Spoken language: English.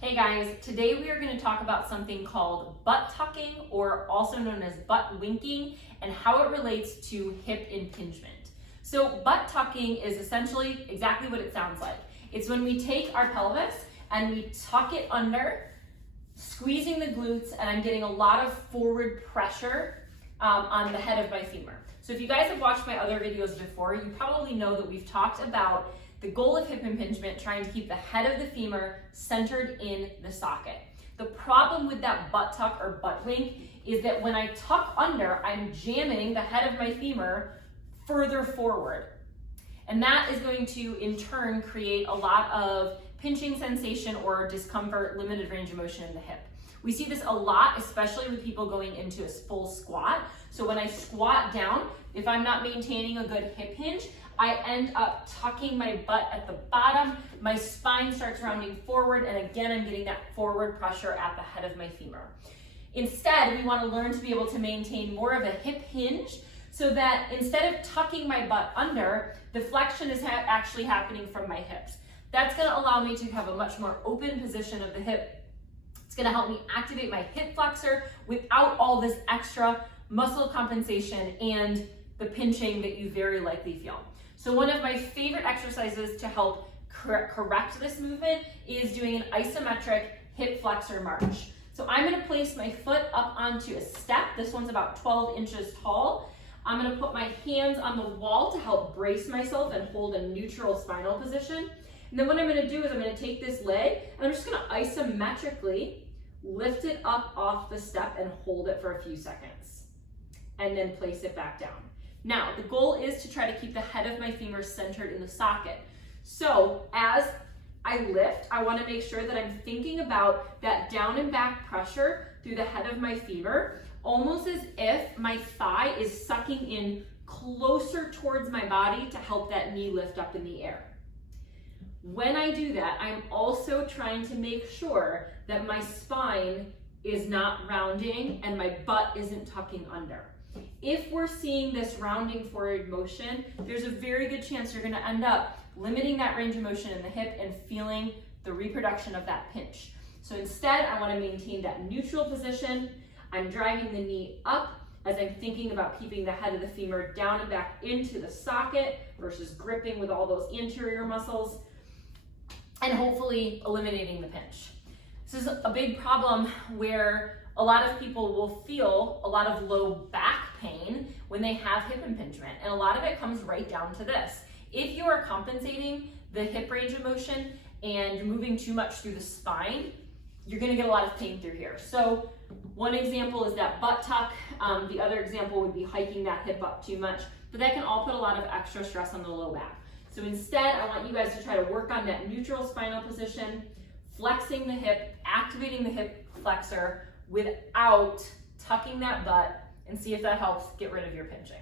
Hey guys, today we are going to talk about something called butt tucking, or also known as butt winking, and how it relates to hip impingement. So butt tucking is essentially exactly what it sounds like. It's when we take our pelvis and we tuck it under, squeezing the glutes, and I'm getting a lot of forward pressure on the head of my femur. So if you guys have watched my other videos before, you probably know that we've talked about the goal of hip impingement, trying to keep the head of the femur centered in the socket. The problem with that butt tuck or butt wink is that when I tuck under, I'm jamming the head of my femur further forward. And that is going to, in turn, create a lot of pinching sensation or discomfort, limited range of motion in the hip. We see this a lot, especially with people going into a full squat. So when I squat down, if I'm not maintaining a good hip hinge, I end up tucking my butt at the bottom, my spine starts rounding forward, and again, I'm getting that forward pressure at the head of my femur. Instead, we want to learn to be able to maintain more of a hip hinge so that instead of tucking my butt under, the flexion is actually happening from my hips. That's going to allow me to have a much more open position of the hip. It's going to help me activate my hip flexor without all this extra muscle compensation and the pinching that you very likely feel. So one of my favorite exercises to help correct this movement is doing an isometric hip flexor march. So I'm going to place my foot up onto a step. This one's about 12 inches tall. I'm going to put my hands on the wall to help brace myself and hold a neutral spinal position. And then what I'm going to do is I'm going to take this leg and I'm just going to isometrically lift it up off the step and hold it for a few seconds. And then place it back down. Now, the goal is to try to keep the head of my femur centered in the socket. So as I lift, I want to make sure that I'm thinking about that down and back pressure through the head of my femur, almost as if my thigh is sucking in closer towards my body to help that knee lift up in the air. When I do that, I'm also trying to make sure that my spine is not rounding and my butt isn't tucking under. If we're seeing this rounding forward motion, there's a very good chance you're going to end up limiting that range of motion in the hip and feeling the reproduction of that pinch. So instead, I want to maintain that neutral position. I'm driving the knee up as I'm thinking about keeping the head of the femur down and back into the socket versus gripping with all those anterior muscles, and hopefully eliminating the pinch. This is a big problem where a lot of people will feel a lot of low back pain when they have hip impingement, and a lot of it comes right down to this. If you are compensating the hip range of motion and you're moving too much through the spine, you're going to get a lot of pain through here. So one example is that butt tuck. The other example would be hiking that hip up too much, but that can all put a lot of extra stress on the low back. So instead, I want you guys to try to work on that neutral spinal position, flexing the hip, activating the hip flexor without tucking that butt, and see if that helps get rid of your pinching.